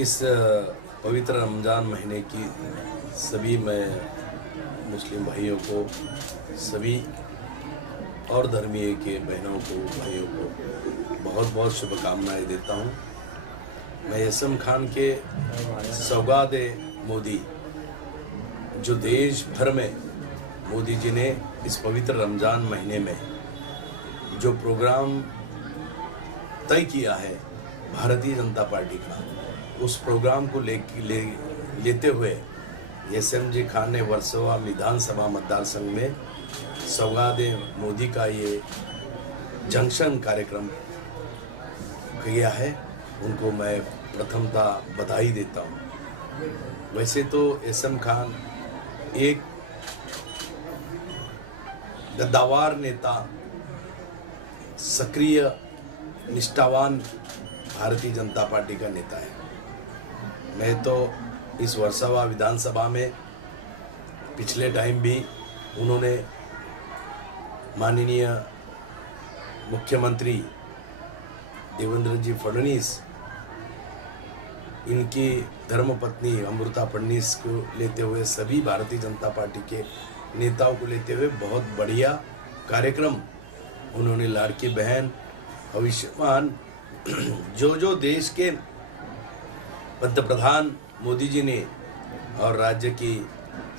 इस पवित्र रमज़ान महीने की सभी मैं मुस्लिम भाइयों को, सभी और धर्मीय के बहनों को, भाइयों को बहुत बहुत शुभकामनाएं देता हूं। मैं यसम खान के सौगात मोदी, जो देश भर में मोदी जी ने इस पवित्र रमज़ान महीने में जो प्रोग्राम तय किया है भारतीय जनता पार्टी का, उस प्रोग्राम को लेते हुए यसम जी खान ने वर्सोवा विधानसभा मतदार संघ में सौगात मोदी का ये जंक्शन कार्यक्रम किया है। उनको मैं प्रथमतः बधाई देता हूँ। वैसे तो यसम खान एक गद्दावर नेता, सक्रिय निष्ठावान भारतीय जनता पार्टी का नेता है। मैं तो इस वर्सोवा विधानसभा में पिछले टाइम भी उन्होंने माननीय मुख्यमंत्री देवेंद्र जी फडणवीस, इनकी धर्मपत्नी अमृता फडणवीस को लेते हुए, सभी भारतीय जनता पार्टी के नेताओं को लेते हुए बहुत बढ़िया कार्यक्रम उन्होंने लाड़की बहन, आयुष्मान, जो देश के पंतप्रधान मोदी जी ने और राज्य की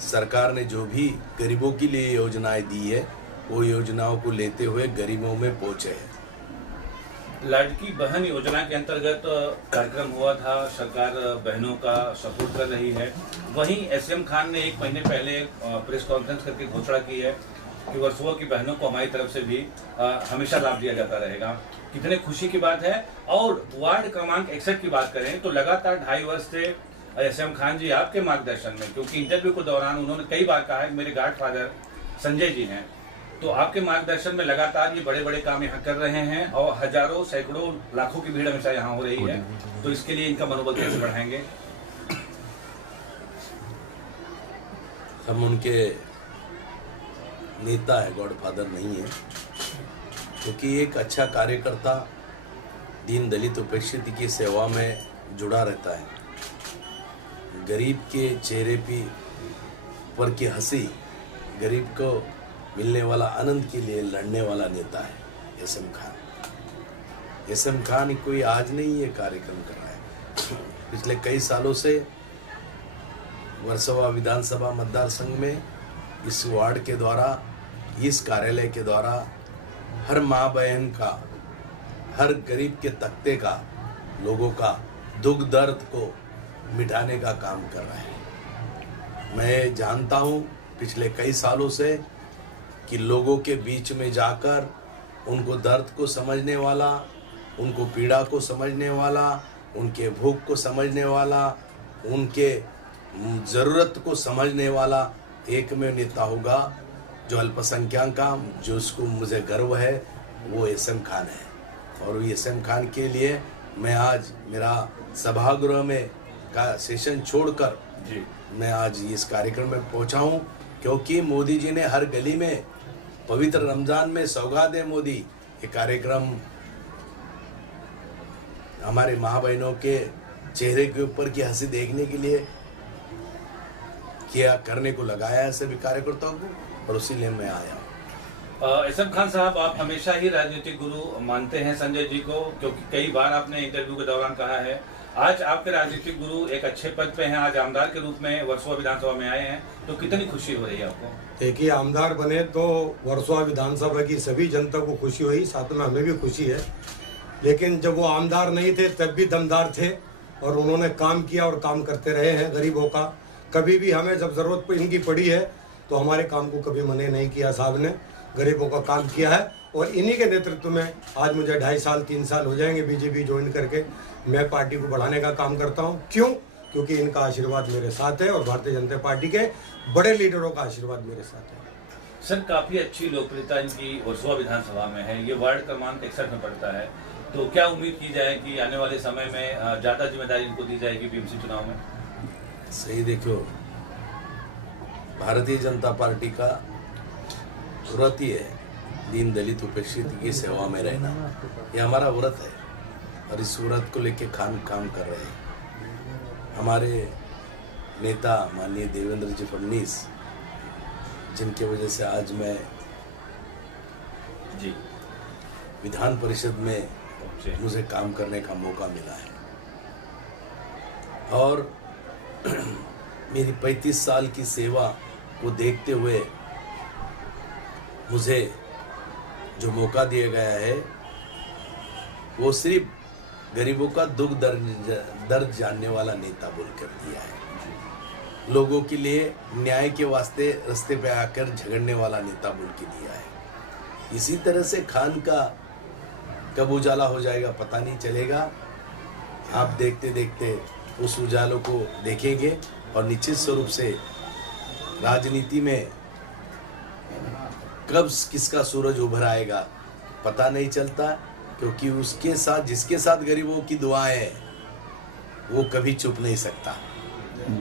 सरकार ने जो भी गरीबों के लिए योजनाएं दी है, वो योजनाओं को लेते हुए गरीबों में पहुंचे हैं। लाड़की बहन योजना के अंतर्गत कार्यक्रम हुआ था, सरकार बहनों का सपोर्ट कर रही है। वहीं एसएम खान ने 1 महीने पहले प्रेस कॉन्फ्रेंस करके घोषणा की है कि वर्सोवा की बहनों को हमारी तरफ से भी हमेशा लाभ दिया जाता रहेगा। कितने खुशी की बात है। और वार्ड क्रमांक 61 की बात करें तो लगातार 2.5 वर्ष से एसएम खान जी आपके मार्गदर्शन में, क्योंकि इंटरव्यू के दौरान उन्होंने कई बार कहा है मेरे गॉडफादर संजय जी हैं, तो आपके मार्गदर्शन में लगातार ये बड़े बड़े काम यहाँ कर रहे हैं और हजारों, सैकड़ों, लाखों की भीड़ हमेशा यहाँ हो रही है। तो इसके लिए इनका मनोबल कैसे बढ़ाएंगे? हम उनके नेता है, गॉडफादर नहीं है, क्योंकि एक अच्छा कार्यकर्ता दीन दलित उपेक्षित की सेवा में जुड़ा रहता है। गरीब के चेहरे पर की हंसी, गरीब को मिलने वाला आनंद के लिए लड़ने वाला नेता है यसम खान। यसम खान कोई आज नहीं ये कार्यक्रम कर रहा है। पिछले कई सालों से वर्सोवा विधानसभा मतदार संघ में इस वार्ड के द्वारा, इस कार्यालय के द्वारा हर माँ बहन का, हर गरीब के तख्ते का, लोगों का दुख दर्द को मिटाने का काम कर रहे हैं। मैं जानता हूँ पिछले कई सालों से कि लोगों के बीच में जाकर उनको दर्द को समझने वाला, उनको पीड़ा को समझने वाला, उनके भूख को समझने वाला, उनके ज़रूरत को समझने वाला एकमेव नेता होगा जो अल्पसंख्यक का, जो उसको मुझे गर्व है, वो यसम खान है। और यसम खान के लिए मैं आज मेरा सभागृह में का सेशन छोड़कर मैं आज इस कार्यक्रम में पहुंचा हूं, क्योंकि मोदी जी ने हर गली में पवित्र रमज़ान में सौगात मोदी ये कार्यक्रम हमारे माँ बहनों के चेहरे के ऊपर की हंसी देखने के लिए किया, करने को लगाया है सभी कार्यकर्ताओं को, और उसीलिए मैं आया हूँ। एसएम खान साहब, आप हमेशा ही राजनीतिक गुरु मानते हैं संजय जी को, क्योंकि कई बार आपने इंटरव्यू के दौरान कहा है। आज आपके राजनीतिक गुरु एक अच्छे पद पे हैं, आज आमदार के रूप में वर्सोवा विधानसभा में आए हैं, तो कितनी खुशी हो रही है आपको? देखिए, आमदार बने तो वर्सोवा विधानसभा की सभी जनता को खुशी हुई, साथ में हमें भी खुशी है। लेकिन जब वो आमदार नहीं थे तब भी दमदार थे और उन्होंने काम किया और काम करते रहे हैं गरीबों का। कभी भी हमें जब ज़रूरत इनकी पड़ी है तो हमारे काम को कभी मना नहीं किया। साहब ने गरीबों का काम किया है और इन्हीं के नेतृत्व में आज मुझे 2.5 साल 3 साल हो जाएंगे बीजेपी ज्वाइन करके, मैं पार्टी को बढ़ाने का काम करता हूँ। क्यों? क्योंकि इनका आशीर्वाद मेरे साथ है और भारतीय जनता पार्टी के बड़े लीडरों का आशीर्वाद मेरे साथ है। सर, काफ़ी अच्छी लोकप्रियता इनकी वर्सोवा विधानसभा में है। ये वार्ड क्रमांक 61 में पड़ता है, तो क्या उम्मीद की जाए कि आने वाले समय में ज़्यादा जिम्मेदारी इनको दी जाएगी बीएमसी चुनाव में? सही देखो, भारतीय जनता पार्टी का व्रत ही है दीन दलित उपेक्षित की सेवा में रहना, ये हमारा व्रत है और इस व्रत को लेके काम कर रहे हैं। हमारे नेता माननीय देवेंद्र जी फडणवीस, जिनके वजह से आज मैं जी विधान परिषद में पहुंचे। मुझे काम करने का मौका मिला है और मेरी 35 साल की सेवा को देखते हुए मुझे जो मौका दिया गया है वो सिर्फ गरीबों का दुख दर्द जानने वाला नेता बोलकर दिया है। लोगों के लिए न्याय के वास्ते रास्ते पे आकर झगड़ने वाला नेता बोल के दिया है। इसी तरह से खान का कब उजाला हो जाएगा पता नहीं चलेगा। आप देखते देखते उस उजालों को देखेंगे और निश्चित स्वरूप से राजनीति में कब किसका सूरज उभर आएगा पता नहीं चलता, क्योंकि उसके साथ जिसके साथ गरीबों की दुआएं है वो कभी चुप नहीं सकता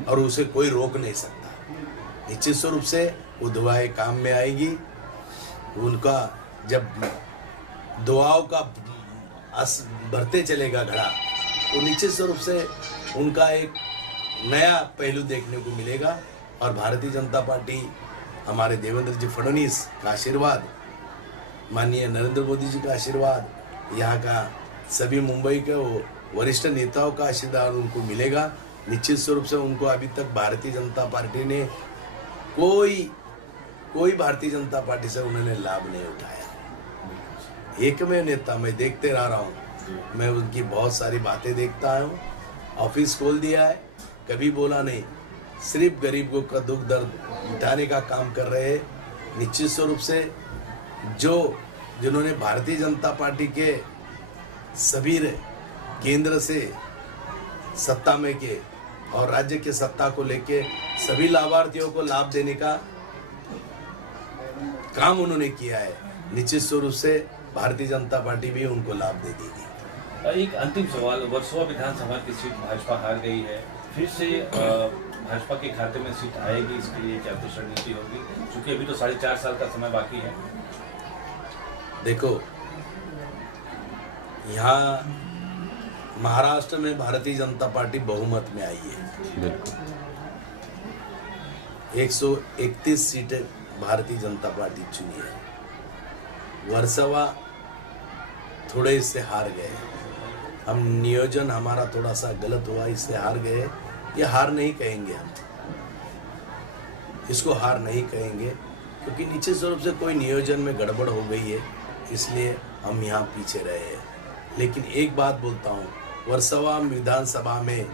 और उसे कोई रोक नहीं सकता। निश्चित स्वरूप से वो दुआएं काम में आएगी। उनका जब दुआओं का भरते चलेगा घड़ा तो निश्चित स्वरूप से उनका एक नया पहलू देखने को मिलेगा। और भारतीय जनता पार्टी, हमारे देवेंद्र जी फडणवीस का आशीर्वाद, माननीय नरेंद्र मोदी जी का आशीर्वाद, यहाँ का सभी मुंबई के वरिष्ठ नेताओं का आशीर्वाद उनको मिलेगा। निश्चित स्वरूप से उनको अभी तक भारतीय जनता पार्टी ने कोई भारतीय जनता पार्टी से उन्होंने लाभ नहीं उठाया। एकमेव नेता मैं देखते रह रहा हूँ, मैं उनकी बहुत सारी बातें देखता हूँ। ऑफिस खोल दिया है, कभी बोला नहीं, सिर्फ गरीबों का दुख दर्द मिटाने का काम कर रहे हैं। निश्चित स्वरूप से जिन्होंने भारतीय जनता पार्टी के सभी केंद्र से सत्ता में के और राज्य के सत्ता को लेके सभी लाभार्थियों को लाभ देने का काम उन्होंने किया है। निश्चित स्वरूप से भारतीय जनता पार्टी भी उनको लाभ दे देगी। एक अंतिम सवाल, वर्सोवा विधानसभा की सीट भाजपा हार गई है, फिर से भाजपा के खाते में सीट आएगी, इसके लिए क्या कुछ रणनीति होगी, क्योंकि अभी तो 4.5 साल का समय बाकी है। देखो, यहाँ महाराष्ट्र में भारतीय जनता पार्टी बहुमत में आई है। 131 सीटें भारतीय जनता पार्टी चुनी है। वर्सोवा थोड़े इससे हार गए, हम नियोजन हमारा थोड़ा सा गलत हुआ, इससे हार गए। ये हार नहीं कहेंगे, हम इसको हार नहीं कहेंगे, क्योंकि निश्चित स्वरूप से कोई नियोजन में गड़बड़ हो गई है, इसलिए हम यहाँ पीछे रहे हैं। लेकिन एक बात बोलता हूँ, वर्सोवा विधानसभा में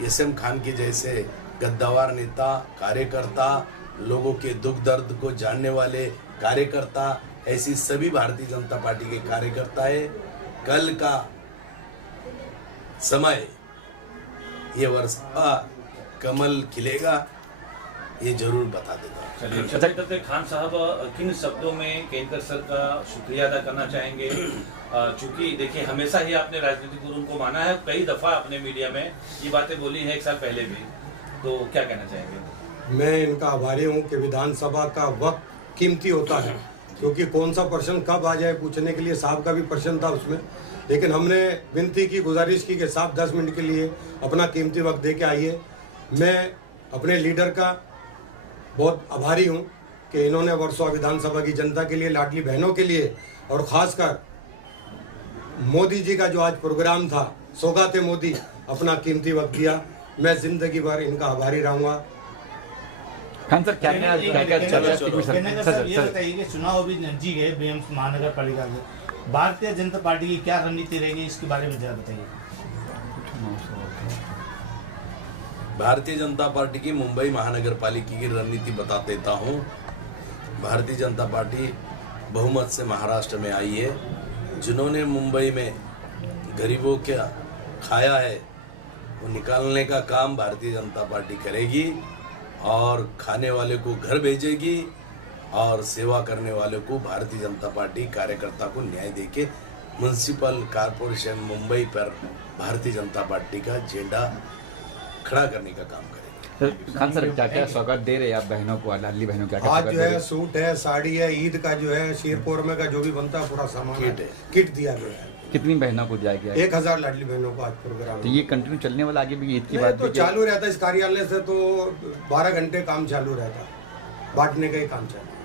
एसएम खान के जैसे गद्दार नेता, कार्यकर्ता, लोगों के दुख दर्द को जानने वाले कार्यकर्ता, ऐसी सभी भारतीय जनता पार्टी के कार्यकर्ता है। कल का समय ये वर्सोवा कमल खिलेगा, ये जरूर बता देता हूँ। चलिए, सबसे पहले खान साहब किन शब्दों में केंद्र सर का शुक्रिया अदा करना चाहेंगे? चूंकि देखिए, हमेशा ही आपने राजनीतिक गुरु को माना है, कई दफा अपने मीडिया में ये बातें बोली है, 1 साल पहले भी, तो क्या कहना चाहेंगे? मैं इनका आभारी हूँ कि विधानसभा का वक्त कीमती होता है, क्योंकि कौन सा प्रश्न कब आ जाए पूछने के लिए साहब का भी प्रश्न था उसमें, लेकिन हमने विनती की, गुजारिश की कि साहब 10 मिनट के लिए अपना कीमती वक्त दे के आइए। मैं अपने लीडर का बहुत आभारी हूँ कि इन्होंने वर्सोवा विधानसभा की जनता के लिए, लाडली बहनों के लिए, और ख़ासकर मोदी जी का जो आज प्रोग्राम था, सौगाते मोदी, अपना कीमती वक्त दिया। मैं जिंदगी भर इनका आभारी रहूँगा। खान सर, क्या चल रहा है? सर, ये बताइए कि चुनाव अभी नजदीक है बीएमसी महानगर पालिका में, भारतीय जनता पार्टी की क्या रणनीति रहेगी, इसके बारे में जरा बताइए। भारतीय जनता पार्टी की मुंबई महानगर पालिका की रणनीति बता देता हूँ। भारतीय जनता पार्टी बहुमत से महाराष्ट्र में आई है। जिन्होंने मुंबई में गरीबों क्या खाया है वो निकालने का काम भारतीय जनता पार्टी करेगी और खाने वाले को घर भेजेगी और सेवा करने वाले को भारतीय जनता पार्टी कार्यकर्ता को न्याय देके म्युनिसिपल कॉर्पोरेशन मुंबई पर भारतीय जनता पार्टी का झंडा खड़ा करने का काम करेंगे। खान सर, क्या क्या सौगात दे रहे हैं आप बहनों को, लाडली बहनों को? आज जो है सूट है, साड़ी है, ईद का जो है शीरपुर में का जो भी बनता है पूरा सामान किट दिया गया है। कितनी बहनों को दिया गया? 1000 लाडली बहनों को आज प्रोग्राम तो ये कंटिन्यू चलने वाला आगे भी ईद की नहीं, बात तो भी चालू रहता है। इस कार्यालय से तो 12 घंटे काम चालू रहता है, बांटने का ही काम चालू है।